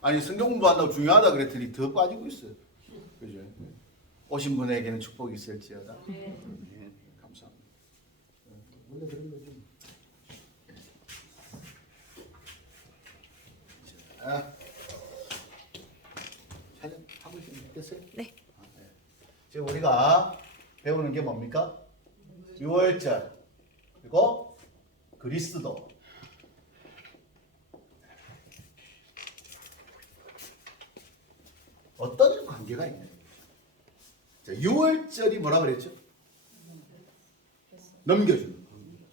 아니 성경 공부한다고 중요하다 그랬더니 더 빠지고 있어요. 그죠? 오신 분에게는 축복이 있을지어다. 네, 감사합니다. 원래 그런 거지. 촬영 하고 있겠어요? 네. 지금 우리가 배우는 게 뭡니까? 유월절 그리고 그리스도. 어떤 관계가 있냐? 자, 6월절이 뭐라 그랬죠? 넘겨주는.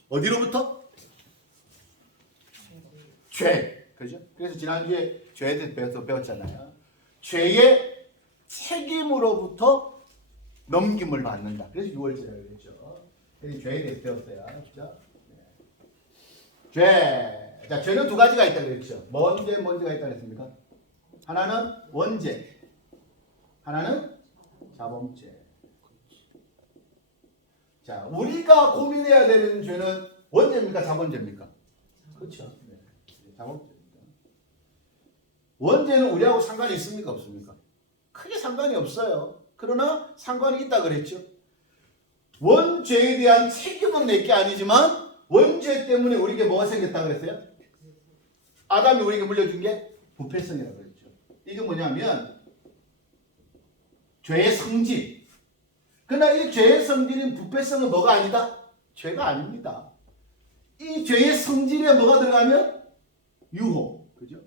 어디로부터? 죄. 그죠? 그래서 지난주에 죄에 대해서 배웠잖아요. 죄의 책임으로부터 넘김을 받는다. 그래서 6월절이라고 그랬죠. 그래서 죄에 대해서 배웠어요. 그죠? 죄. 자, 죄는 두 가지가 있다고 그랬죠. 뭔지가 있다고 했습니까? 하나는 원죄. 하나는 자범죄. 자, 우리가 고민해야 되는 죄는 원죄입니까? 자범죄입니까? 그렇죠. 네. 자범죄입니다. 원죄는 우리하고 상관이 있습니까? 없습니까? 크게 상관이 없어요. 그러나 상관이 있다 그랬죠. 원죄에 대한 책임은 내게 아니지만 원죄 때문에 우리에게 뭐가 생겼다 그랬어요? 아담이 우리에게 물려준 게 부패성이라고 그랬죠. 이게 뭐냐면 죄의 성질. 그러나 이 죄의 성질인 부패성은 뭐가 아니다? 죄가 아닙니다. 이 죄의 성질에 뭐가 들어가면? 유혹. 그죠?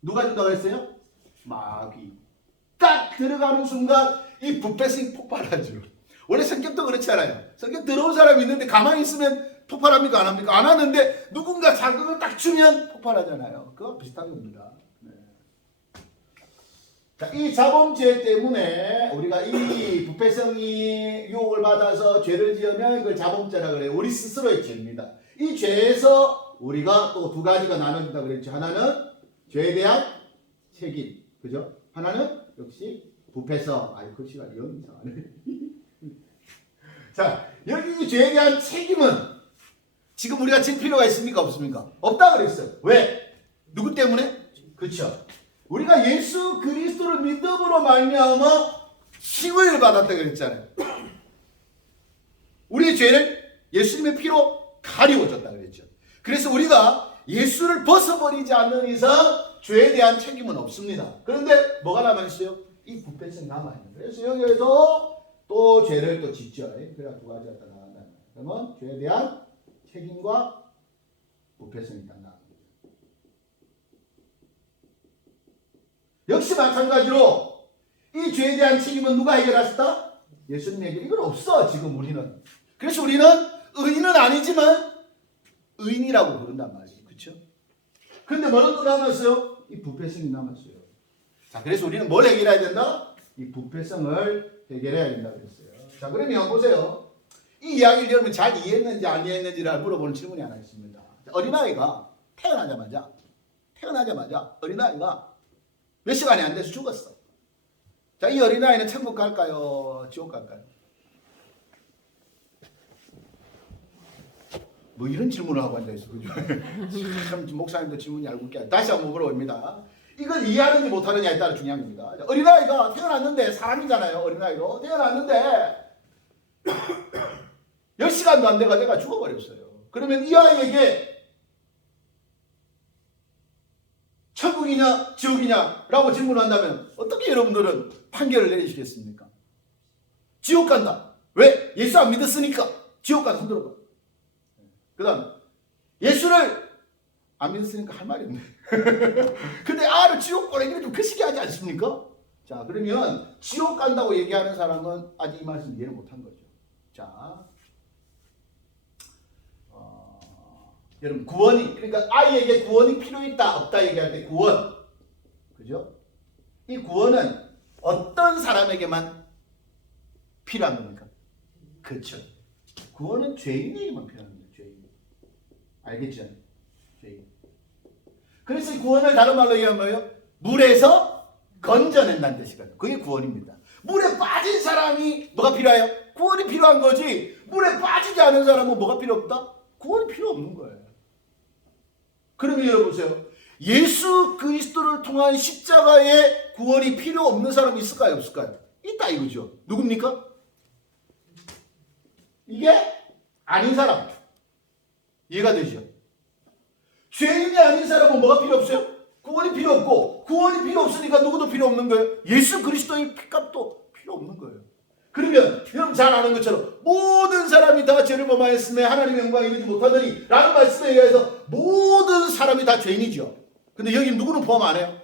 누가 준다고 했어요? 마귀. 딱 들어가는 순간 이 부패성이 폭발하죠. 원래 성격도 그렇잖아요. 성격 더러운 사람이 있는데 가만히 있으면 폭발합니까? 안 합니까? 안 하는데 누군가 자극을 딱 주면 폭발하잖아요. 그거 비슷한 겁니다. 자, 이 자범죄 때문에 우리가 이 부패성이 유혹을 받아서 죄를 지으면 이걸 자범죄라 그래요. 우리 스스로의 죄입니다. 이 죄에서 우리가 또 두 가지가 나눠진다 그랬죠. 하나는 죄에 대한 책임, 그죠? 하나는 역시 부패성. 아이 글씨가 영 이상하네. 자, 여기 이 죄에 대한 책임은 지금 우리가 질 필요가 있습니까? 없습니까? 없다 그랬어요. 왜? 누구 때문에? 그렇죠. 우리가 예수 그리스도를 믿음으로 말미암아 칭의를 받았다 그랬잖아요. 우리의 죄를 예수님의 피로 가리워졌다 그랬죠. 그래서 우리가 예수를 벗어버리지 않는 이상 죄에 대한 책임은 없습니다. 그런데 뭐가 남아있어요? 이 부패성이 남아있는 거예요. 그래서 여기에서 또 죄를 또 짓죠. 그래야 두 가지가 다 나간다. 그러면 죄에 대한 책임과 부패성이 딱 나옵니다. 역시 마찬가지로 이 죄에 대한 책임은 누가 해결하셨다? 예수님에게. 이건 없어 지금 우리는. 그래서 우리는 의인은 아니지만 의인이라고 부른단 말이에요. 그렇죠? 그런데 뭐는 또 남았어요? 이 부패성이 남았어요. 자, 그래서 우리는 뭘 해결해야 된다? 이 부패성을 해결해야 된다고 했어요. 자, 그러면 보세요. 이 이야기를 여러분 잘 이해했는지 안 이해했는지를 물어보는 질문이 하나 있습니다. 어린아이가 태어나자마자 어린아이가 몇 시간이 안 돼서 죽었어. 자, 이 어린아이는 천국 갈까요? 지옥 갈까요? 뭐 이런 질문을 하고 앉아있어. 그죠? 참, 목사님도 질문이 알고 있게. 다시 한번 물어봅니다. 이걸 이해하는지 못하느냐에 따라 중요한 겁니다. 어린아이가 태어났는데, 사람이잖아요. 어린아이로. 태어났는데 10시간도 안 돼가 내가 죽어버렸어요. 그러면 이 아이에게 천국이냐 지옥이냐 라고 질문한다면 어떻게 여러분들은 판결을 내리시겠습니까? 지옥 간다. 왜? 예수 안 믿었으니까 지옥 간다. 손들어봐. 그 다음 예수를 안 믿었으니까 할 말이 없네. 근데 아를 지옥 보내기는 좀 거시기 하지 않습니까? 자, 그러면 지옥 간다고 얘기하는 사람은 아직 이 말씀 이해를 못한 거죠. 자, 여러분 구원이, 그러니까 아이에게 구원이 필요 있다 없다 얘기할 때 구원, 그죠? 이 구원은 어떤 사람에게만 필요한 겁니까? 그렇죠. 구원은 죄인에게만 필요합니다. 죄인. 알겠죠? 죄인. 그래서 이 구원을 다른 말로 얘기하면 뭐예요? 물에서 건져낸다는 뜻이거든요. 그게 구원입니다. 물에 빠진 사람이 뭐가 필요해요? 구원이 필요한 거지. 물에 빠지지 않은 사람은 뭐가 필요 없다? 구원이 필요 없는 거예요. 그러면 여러분 보세요. 예수 그리스도를 통한 십자가의 구원이 필요 없는 사람이 있을까요? 없을까요? 있다 이거죠. 누굽니까? 이게 아닌 사람. 이해가 되죠? 죄인이 아닌 사람은 뭐가 필요 없어요? 구원이 필요 없고, 구원이 필요 없으니까 누구도 필요 없는 거예요. 예수 그리스도의 피값도 필요 없는 거예요. 그러면 여러분 잘 아는 것처럼 모든 사람이 다 죄를 범하였음에 하나님의 영광에 이르지 못하더니 라는 말씀에 의해서 모든 사람이 다 죄인이죠. 근데 여기 누구는 포함 안 해요?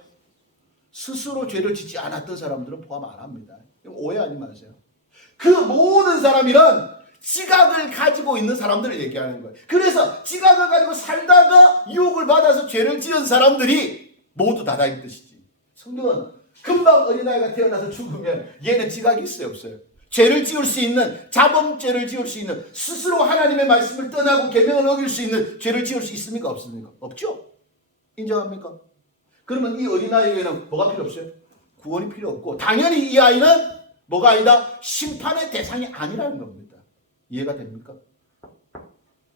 스스로 죄를 짓지 않았던 사람들은 포함 안 합니다. 오해하지 마세요. 그 모든 사람이란 지각을 가지고 있는 사람들을 얘기하는 거예요. 그래서 지각을 가지고 살다가 유혹을 받아서 죄를 지은 사람들이 모두 다다 이 뜻이지. 성경은 금방 어린아이가 태어나서 죽으면 얘는 지각이 있어요, 없어요? 죄를 지을 수 있는, 자범죄를 지을 수 있는, 스스로 하나님의 말씀을 떠나고 계명을 어길 수 있는 죄를 지을 수 있습니까? 없습니까? 없죠? 인정합니까? 그러면 이 어린아이에게는 뭐가 필요 없어요? 구원이 필요 없고, 당연히 이 아이는 뭐가 아니다? 심판의 대상이 아니라는 겁니다. 이해가 됩니까?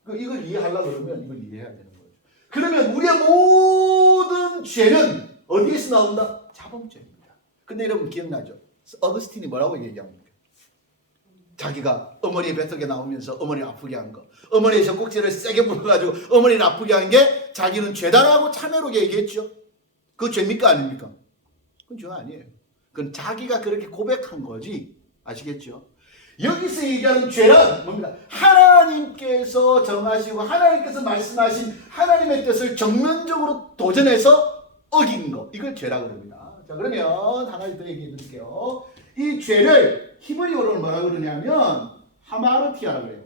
이걸 이해하려고 그러면 이걸 이해해야 되는 거예요. 그러면 우리의 모든 죄는 어디에서 나온다? 자범죄입니다. 근데 여러분 기억나죠? 어거스틴이 뭐라고 얘기합니까? 자기가 어머니의 뱃속에 나오면서 어머니를 아프게 한 거, 어머니의 젖꼭지를 세게 불어가지고 어머니를 아프게 한 게 자기는 죄다라고 참회로 얘기했죠. 그거 죄입니까? 아닙니까? 그건 죄가 아니에요. 그건 자기가 그렇게 고백한 거지. 아시겠죠? 여기서 얘기하는 죄는 뭡니까? 하나님께서 정하시고 하나님께서 말씀하신 하나님의 뜻을 정면적으로 도전해서 어긴 거, 이걸 죄라고 합니다. 자, 그러면 하나 더 얘기해 드릴게요. 이 죄를 히브리어로는 뭐라고 그러냐면 하마르티아라고 그래요.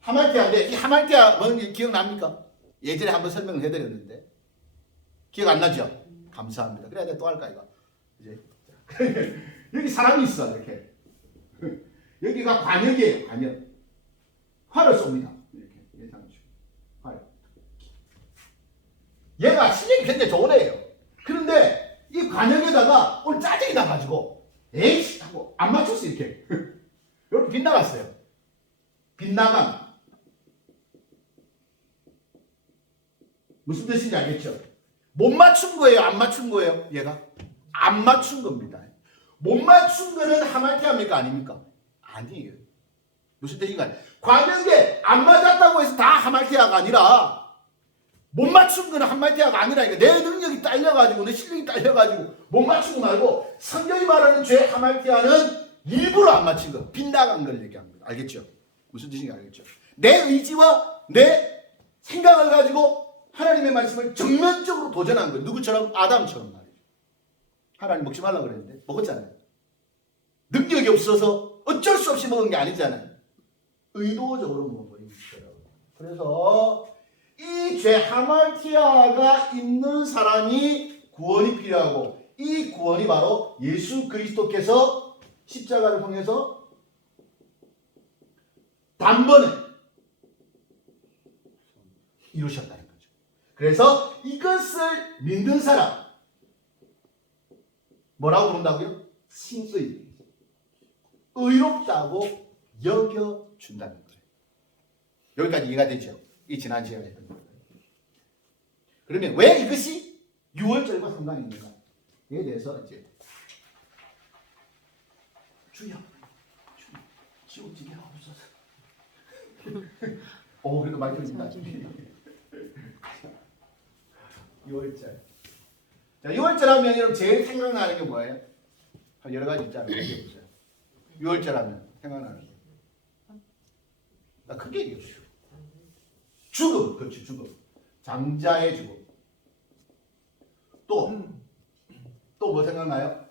하말티아인데 이 하말티아 뭔지 기억납니까? 예전에 한번 설명을 해드렸는데 기억 안 나죠? 감사합니다. 그래야 내가 또 할까 이거. 이제 여기 사람이 있어 이렇게. 여기가 관역이에요. 관역. 활을 쏩니다. 이렇게 예상하시고 활. 얘가 실력이 굉장히 좋은 애예요. 그런데 이 관역에다가 오늘 짜증이 나가지고 에이씨 하고 안 맞췄어 이렇게. 이렇게 빗나갔어요. 빗나감. 무슨 뜻인지 알겠죠? 못 맞춘 거예요? 안 맞춘 거예요? 얘가? 안 맞춘 겁니다. 못 맞춘 거는 하말티아입니까? 아닙니까? 아니에요. 무슨 뜻인가요? 관역에 안 맞았다고 해서 다 하말티아가 아니라 못 맞춘 거는 하말티아가 아니라니까. 내 능력이 딸려가지고 내 실력이 딸려가지고 못 맞춘 거 말고 성경이 말하는 죄 하말티아는 일부러 안 맞힌 거, 빗나간 걸 얘기합니다. 알겠죠? 무슨 뜻인지 알겠죠? 내 의지와 내 생각을 가지고 하나님의 말씀을 정면적으로 도전한 거예요. 누구처럼? 아담처럼 말이죠. 하나님 먹지 말라고 그랬는데 먹었잖아요. 능력이 없어서 어쩔 수 없이 먹은 게 아니잖아요. 의도적으로 먹어버린 거예요. 그래서 이 죄 하말티아가 있는 사람이 구원이 필요하고 이 구원이 바로 예수 그리스도께서 십자가를 통해서 단번에 이루셨다는 거죠. 그래서 이것을 믿는 사람 뭐라고 부른다고요? 신의. 의롭다고 여겨준다는 거예요. 여기까지 이해가 되죠? 이 지난 시간에. 그러면 왜 이것이 유월절과 상관이 있는가에 대해서 이제 주여 지옥지게 하옵소서. 그래도 많이 들립니다. 6월절. 자, 6월절 하면 여러분 제일 생각나는 게 뭐예요? 여러 가지 있잖아요. 얘기해보세요. 6월절 하면 생각나는 게. 나 크게 얘기해주세요. 죽음. 그렇지, 죽음. 장자의 죽음. 또 뭐 생각나요?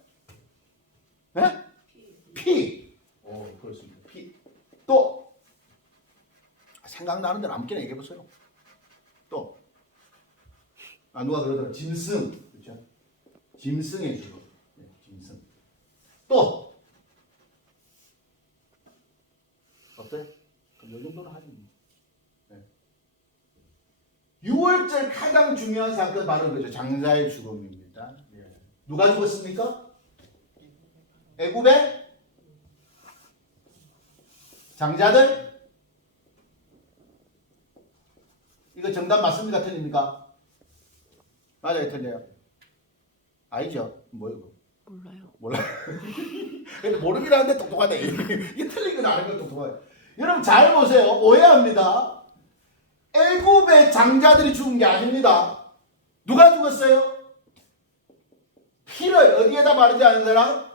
네? 피. 그렇습니다. 피. 또 생각나는 대로 아무렇게나 얘기해보세요. 또 누가 그러더라. 짐승. 그렇죠? 짐승의 죽음. 네, 짐승. 또 어때요? 그럼 이 정도는 하지. 네. 6월절 가장 중요한 사건 바로 그죠. 장자의 죽음입니다. 네. 누가 죽었습니까? 애굽의 장자들 이거 정답 맞습니까? 틀립니까? 맞아요, 틀려요? 아니죠? 뭐예요? 몰라요. 근데 모르기라는데 똑똑하네. 이게 틀린 건 아닌 건 똑똑하네. 여러분 잘 보세요. 오해합니다. 애굽의 장자들이 죽은 게 아닙니다. 누가 죽었어요? 피를 어디에다 바르지 않은 사람?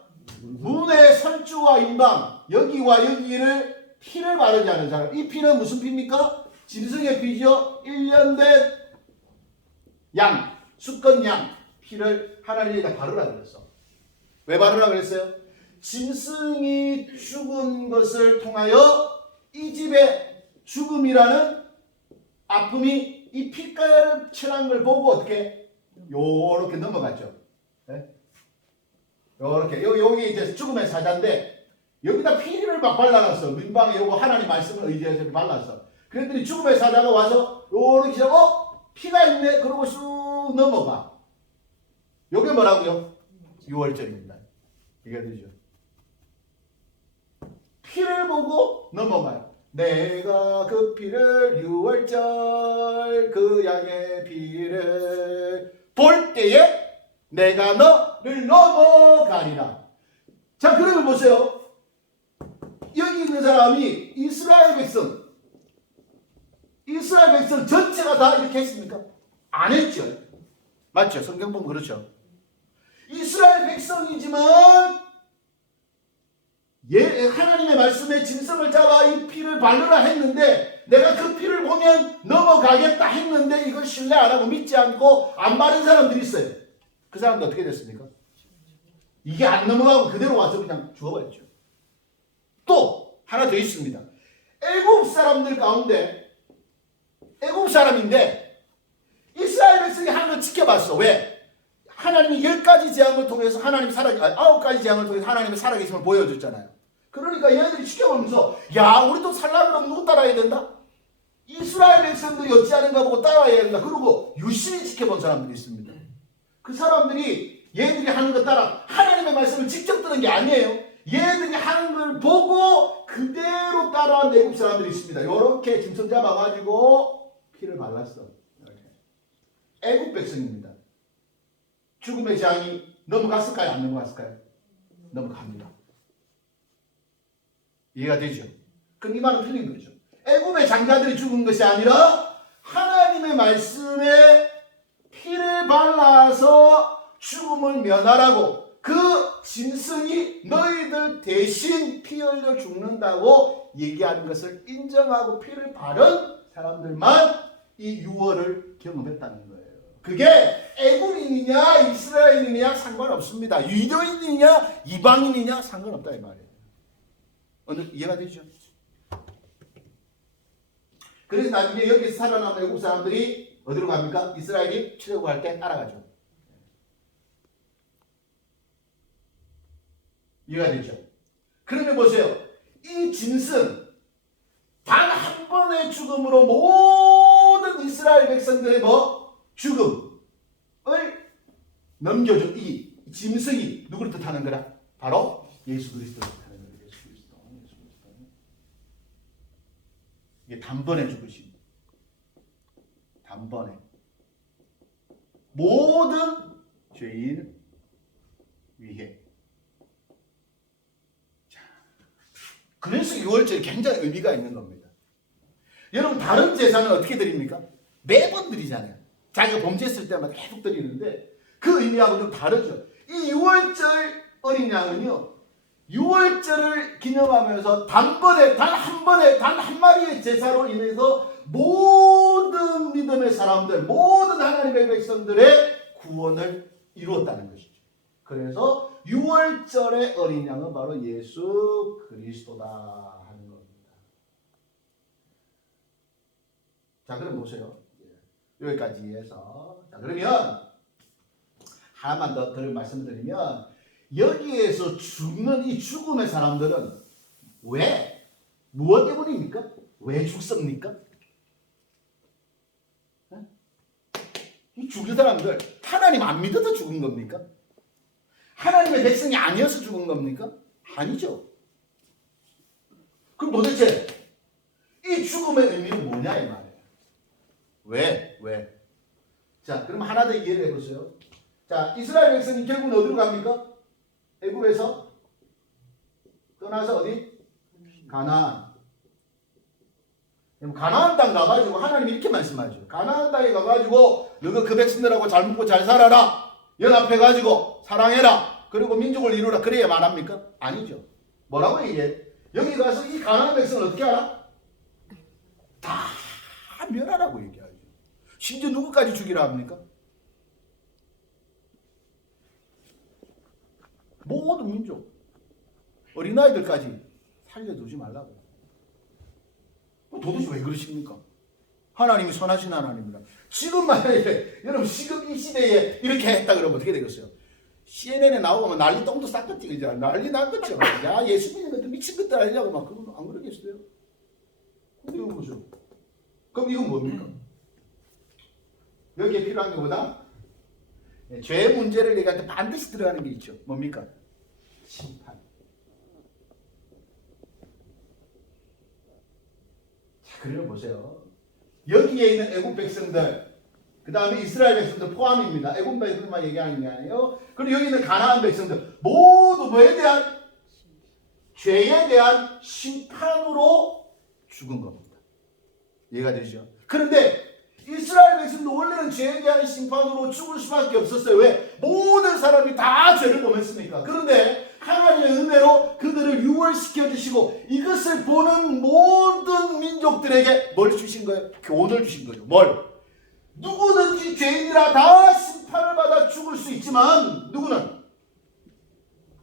문의 설주와 임방, 여기와 여기를 피를 바르지 않은 사람. 이 피는 무슨 피입니까? 짐승의 피죠. 1년 된 양, 수컷 양 피를 하나님에다 바르라 그랬어. 왜 바르라 그랬어요? 짐승이 죽은 것을 통하여 이 집의 죽음이라는 아픔이 이 피가를 칠한 걸 보고 어떻게 요렇게 넘어갔죠. 네? 요렇게 여기 이제 죽음의 사자인데 여기다 피를 막 발라놨어. 민방에 요거 하나님 말씀을 의지해서 발랐어. 그랬더니 죽음의 사자가 와서 요렇게 피가 있네. 그러고 쑥 넘어가. 요게 뭐라고요? 6월절입니다. 이게 되죠. 피를 보고 넘어가요. 내가 그 피를 6월절 그 양의 피를 볼 때에 내가 너를 넘어가리라. 자, 그러면 보세요. 여기 있는 사람이 이스라엘 백성 전체가 다 이렇게 했습니까? 안 했죠. 맞죠? 성경 보면 그렇죠. 이스라엘 백성이지만 하나님의 말씀에 짐승을 잡아 이 피를 바르라 했는데 내가 그 피를 보면 넘어가겠다 했는데 이걸 신뢰 안 하고 믿지 않고 안 바른 사람들이 있어요. 그 사람도 어떻게 됐습니까? 이게 안 넘어가고 그대로 와서 그냥 죽어버렸죠. 또 하나 더 있습니다. 애굽 사람들 가운데 애굽 사람인데 이스라엘 백성이 하는 걸 지켜봤어. 왜? 하나님이 10가지 재앙을 통해서 9가지 재앙을 통해서 하나님의 살아계심을 보여줬잖아요. 그러니까 얘네들이 지켜보면서 야, 우리도 살라 그러면 누구 따라야 된다? 이스라엘 백성들이 어찌하는가 보고 따라야 된다. 그러고 유심히 지켜본 사람들이 있습니다. 그 사람들이 얘들이 하는 것 따라 하나님의 말씀을 직접 들은 게 아니에요. 얘들이 하는 걸 보고 그대로 따라한 애굽 사람들이 있습니다. 이렇게 짐승 잡아가지고 피를 발랐어. 애굽 백성입니다. 죽음의 재앙이 넘어갔을까요? 안 넘어갔을까요? 넘어갑니다. 이해가 되죠? 그럼 이 말은 틀린 거죠. 애굽의 장자들이 죽은 것이 아니라 하나님의 말씀에 피를 발라서 죽음을 면하라고 그 짐승이 너희들 대신 피 흘려 죽는다고 얘기하는 것을 인정하고 피를 바른 사람들만 이 유월을 경험했다는 거예요. 그게 애굽인이냐 이스라엘인이냐 상관없습니다. 유대인이냐 이방인이냐 상관없다 이 말이에요. 이해가 되죠? 그래서 나중에 여기서 살아남은 애굽 사람들이 어디로 갑니까? 이스라엘이 출애굽할 때 따라가죠. 이해가 되죠? 그러면 보세요. 이 짐승 단 한 번의 죽음으로 모든 이스라엘 백성들의 죽음을 넘겨줘. 이 짐승이 누구를 뜻하는 거라? 바로 예수 그리스도를 뜻하는 거예요. 예수 그리스도. 이게 단번에 죽으신. 단번에. 모든 죄인 위해. 자, 그래서 6월절이 굉장히 의미가 있는 겁니다. 여러분 다른 제사는 어떻게 드립니까? 매번 드리잖아요. 자기가 범죄했을 때마다 계속 드리는데 그 의미하고 좀 다르죠. 이 6월절 어린 양은요. 6월절을 기념하면서 단번에 단 한 마리의 제사로 인해서 모든 믿음의 사람들, 모든 하나님의 백성들의 구원을 이루었다는 것이죠. 그래서 6월절의 어린 양은 바로 예수 그리스도다 하는 겁니다. 자, 그럼 보세요. 여기까지 해서 자, 그러면 하나만 더 말씀드리면 여기에서 죽는 이 죽음의 사람들은 왜? 무엇 때문입니까? 왜 죽습니까? 이 죽은 사람들 하나님 안 믿어서 죽은 겁니까? 하나님의 백성이 아니어서 죽은 겁니까? 아니죠. 그럼 도대체 이 죽음의 의미는 뭐냐 이 말이에요. 왜? 자, 그럼 하나 더 이해를 해보세요. 자, 이스라엘 백성이 결국은 어디로 갑니까? 애굽에서 떠나서 어디? 가나안. 가나안 땅 가가지고 하나님이 이렇게 말씀하죠. 가나안 땅에 가가지고 너가 그 백성들하고 잘 먹고 잘 살아라. 연합해가지고 사랑해라. 그리고 민족을 이루라. 그래야 말합니까? 아니죠. 뭐라고 얘기해? 여기 가서 이 가나안 백성을 어떻게 하라? 다 멸하라고 얘기하죠. 심지어 누구까지 죽이라 합니까? 모든 민족, 어린아이들까지 살려두지 말라고. 도대체 왜 그러십니까? 하나님이 선하신 하나님이라. 지금 만약에 여러분 지금 이 시대에 이렇게 했다 그러면 어떻게 되겠어요? CNN에 나오면 난리 똥도 싹도 뛰죠. 난리 났겠죠. 야, 예수 믿는 것들 미친 것들 아니냐고 막 그건 안 그러겠어요? 근데 이건 뭐죠? 그럼 이건 뭡니까? 여기에 필요한 것보다 죄 문제를 얘기할 때 반드시 들어가는 게 있죠. 뭡니까? 심판. 자, 그러면 보세요. 여기에 있는 애굽 백성들, 그 다음에 이스라엘 백성들 포함입니다. 애굽 백성들만 얘기하는 게 아니에요. 그리고 여기 있는 가나안 백성들 모두 뭐에 대한? 죄에 대한 심판으로 죽은 겁니다. 이해가 되죠? 그런데 이스라엘 백성도 원래는 죄에 대한 심판으로 죽을 수밖에 없었어요. 왜? 모든 사람이 다 죄를 범했으니까. 그런데 하나님의 은혜로 그들을 유월시켜 주시고 이것을 보는 모든 민족들에게 뭘 주신 거예요? 교훈을 주신 거죠. 뭘? 누구든지 죄인이라 다 심판을 받아 죽을 수 있지만 누구는?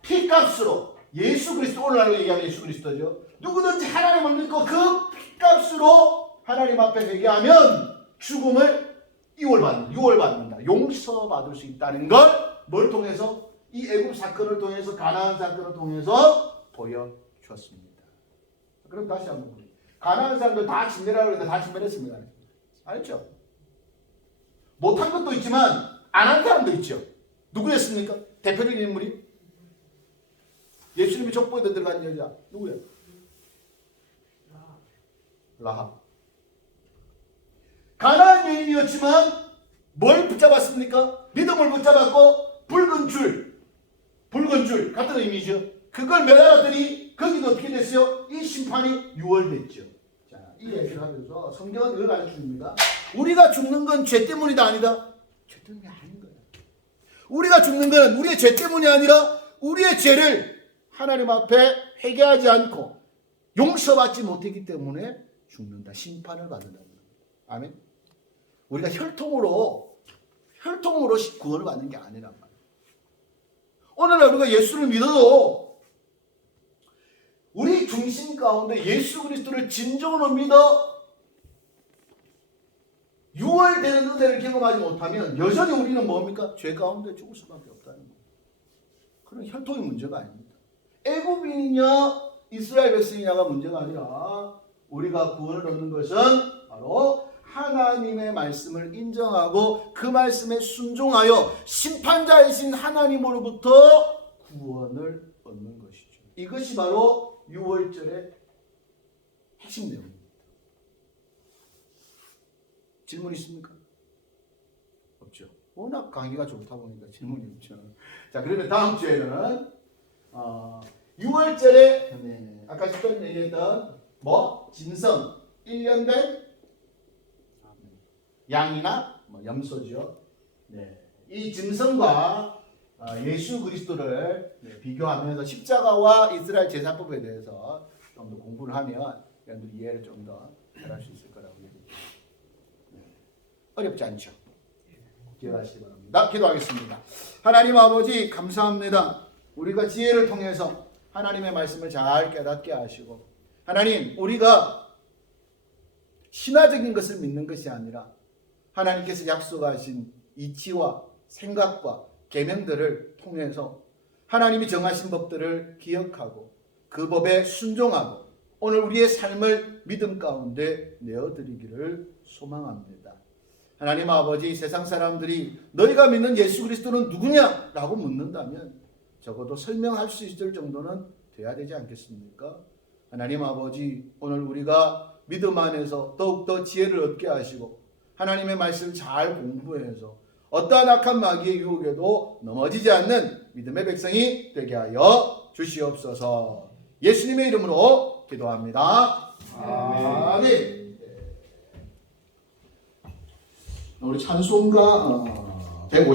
피값으로 예수 그리스도, 오늘날로 얘기하면 예수 그리스도죠. 누구든지 하나님을 믿고 그 피값으로 하나님 앞에 회개하면 죽음을 유월받는다. 용서받을 수 있다는 걸 뭘 통해서? 이 애굽 사건을 통해서, 가나안 사건을 통해서 보여주었습니다. 그럼 다시 한번 보세요. 가나안 사람들 다 진멸하려고 했는데 다 진멸했습니다. 알죠? 못한 것도 있지만 안 한 사람도 있죠. 누구였습니까? 대표적인 인물이? 예수님이 족보에 들어간 여자 누구예요? 라합. 가나안 여인이었지만 뭘 붙잡았습니까? 믿음을 붙잡았고 붉은 줄 같은 의미죠. 그걸 매달았더니 거기도 어떻게 됐어요? 이 심판이 유월됐죠. 자, 이 얘기를 하면서 성경은 이걸 가르쳐줍니다. 우리가 죽는 건 죄 때문이다 아니다? 죄 때문이 아닌 거야. 우리가 죽는 건 우리의 죄 때문이 아니라 우리의 죄를 하나님 앞에 회개하지 않고 용서받지 못했기 때문에 죽는다. 심판을 받는다. 아멘. 우리가 혈통으로 구원을 받는 게 아니란 말이에요. 오늘날 우리가 예수를 믿어도 우리 중심 가운데 예수 그리스도를 진정으로 믿어 유월되는 은혜를 경험하지 못하면 여전히 우리는 뭡니까? 죄 가운데 죽을 수밖에 없다는 거예요. 그런 혈통이 문제가 아닙니다. 애굽인이냐 이스라엘 백성이냐가 문제가 아니라 우리가 구원을 얻는 것은 바로 하나님의 말씀을 인정하고 그 말씀에 순종하여 심판자이신 하나님으로부터 구원을 얻는 것이죠. 이것이 바로 유월절의 핵심 내용입니다. 질문 있습니까? 없죠. 워낙 강의가 좋다 보니까 질문이 없죠. 자, 그러면 다음 주에는 6월절에 아까 전에 얘기했던 짐승 1년 된 양이나 염소죠. 네. 이 짐승과 예수 그리스도를 비교하면서 십자가와 이스라엘 제사법에 대해서 좀 더 공부를 하면 여러분들 이해를 좀 더 잘할 수 있을 거라고 얘기합니다. 어렵지 않죠? 기억하시기 바랍니다. 기도하겠습니다. 하나님 아버지 감사합니다. 우리가 지혜를 통해서 하나님의 말씀을 잘 깨닫게 하시고 하나님 우리가 신화적인 것을 믿는 것이 아니라 하나님께서 약속하신 이치와 생각과 계명들을 통해서 하나님이 정하신 법들을 기억하고 그 법에 순종하고 오늘 우리의 삶을 믿음 가운데 내어드리기를 소망합니다. 하나님 아버지 세상 사람들이 너희가 믿는 예수 그리스도는 누구냐? 라고 묻는다면 적어도 설명할 수 있을 정도는 돼야 되지 않겠습니까? 하나님 아버지 오늘 우리가 믿음 안에서 더욱더 지혜를 얻게 하시고 하나님의 말씀 잘 공부해서 어떠한 악한 마귀의 유혹에도 넘어지지 않는 믿음의 백성이 되게 하여 주시옵소서. 예수님의 이름으로 기도합니다. 아멘. 우리 찬송가